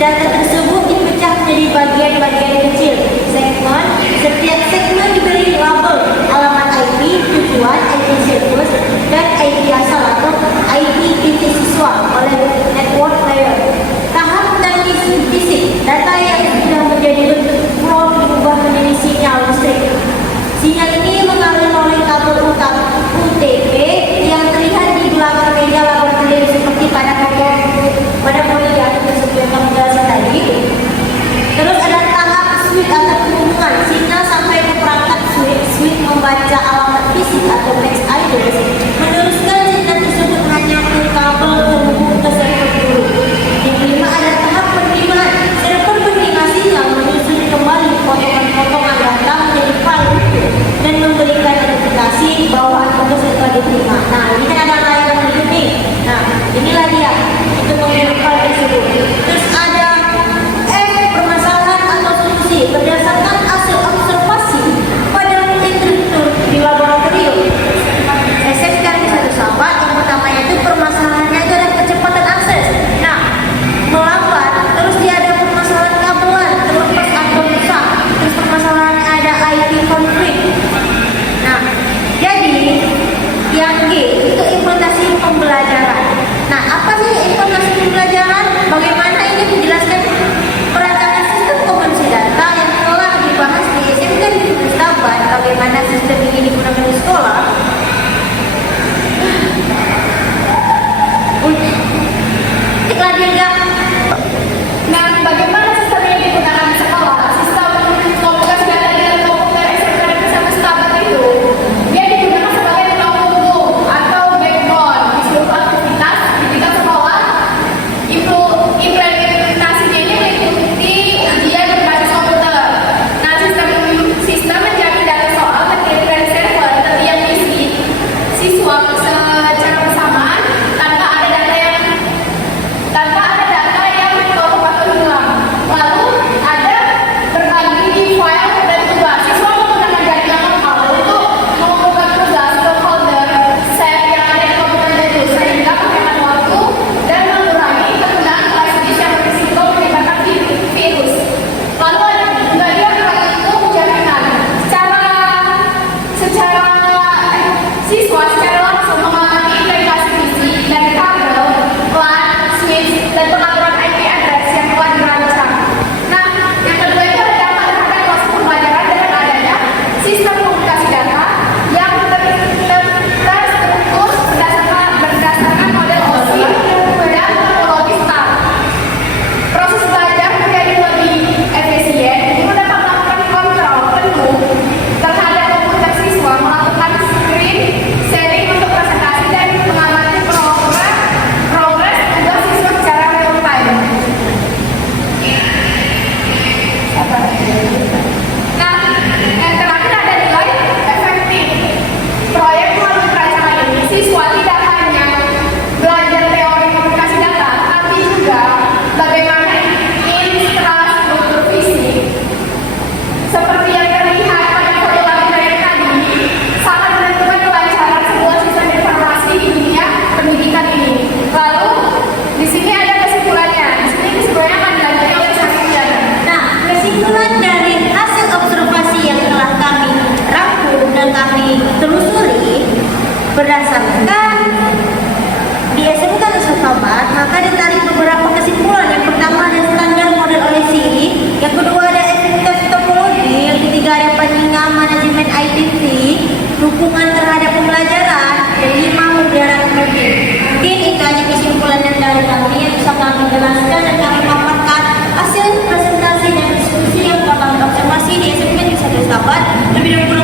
data tersebut dipecah menjadi bagian-bagian kecil. Segmen, setiap segmen diberi label alamat IP, tujuan, IP server, dan IP asal atau IP inti siswa oleh network layer. Tahap teknis fisik, data yang sudah menjadi bentuk flow diubah menjadi sinyal listrik. Sinyal ini mengalir melalui kabel UTP yang terlihat di belakang meja laboratorium seperti pada poligami tersebut yang kami jelaskan tadi. Terus ada tahap switch atau penghubungan sinyal sampai ke perangkat switch membaca alamat fisik atau text address, meneruskan sinyal tersebut hanya ke kabel terhubung ke server dulu. Yang kelima ada tahap penerimaan. Server menerima sinyal menyusun kembali potongan-potongan data menjadi file dan memberikan notifikasi bahwa tugas telah diterima. Nah, ini kan ada layanan berikut nih. Nah, inilah dia untuk mengirim file tersebut. Terus ada permasalahan atau solusi berdasarkan hasil observasi pada instruktur di laboratorium. Saya sekarang satu sahabat. Yang pertamanya itu permasalahannya itu ada kecepatan akses. Nah, melambat. Terus dia ada permasalahan kabelan terlepas atau rusak. Terus permasalahannya ada IP konflik. Nah, jadi yang G itu implementasi pembelajaran. Nah, apa sih implementasi pembelajaran? Bagaimana ini menjelaskan perancangan sistem komunikasi data yang telah dibahas di SMK di Stabat. Bagaimana sistem ini digunakan di sekolah? Lagi enggak? Nah, bagaimana sistem yang digunakan di sekolah? Sistem komunikasi data dengan komputer SMK sama Stabat itu, dia digunakan sebagai tulang punggung atau backbone di seluruh aktivitas di tingkat sekolah. Implementasinya ini mengikuti ujian berbasis komputer. Nah, sistem menjamin data soal mengirimkan server ke tiap siswa secara bersamaan tanpa ada data yang korup atau hilang. Lalu ada berbagi file dan tugas. Siswa menggunakan jaringan lokal untuk mengumpulkan tugas ke folder save yang ada di komputer itu, sehingga menghemat waktu dan mengurangi penggunaan flash disk yang berisiko menyebabkan virus. Lalu ada bagian itu jaminan secara siswa secara langsung mengalami integrasi fisik dari kabel, LAN, switch, dan pengaturan IP address yang telah dirancang. Nah, yang kedua itu ada dampak terhadap proses pembelajaran dengan adanya sistem komunikasi data yang terstruktur berdasarkan model OSI dan metodologi STAR. Proses belajar menjadi lebih efisien. Guru dapat melakukan kontrol penuh terhadap komputer siswa, melakukan screen sharing untuk presentasi dan mengamati progres tugas siswa secara real time. Nah, yang terakhir ada nilai efektif. Proyek melalui perancangan ini, siswa tidak hanya belajar teori komunikasi data, tapi juga bagaimana infrastruktur fisik. Seperti yang terlihat pada foto labirin tadi, sangat menentukan kelancaran sebuah sistem informasi di dunia pendidikan ini. Lalu, di sini ada kesimpulannya. Di sini kesimpulannya akan dilanjutkan oleh Saskia. Nah, kesimpulan dari hasil observasi yang telah kami rangkum dan kami telusuri berdasarkan di SMK Nusa Kambangan, maka ditarik beberapa kesimpulan. Yang pertama ada standar model OSI, yang kedua ada efektivitas topologi, yang ketiga ada peningkatan manajemen ITT, dukungan terhadap pembelajaran, dan 5 modern coding. Mungkin itu aja kesimpulan yang dari kami yang bisa kami jelaskan dan kami paparkan hasil presentasi dan diskusi yang kami observasi di SMK Nusa Kambangan. Lebih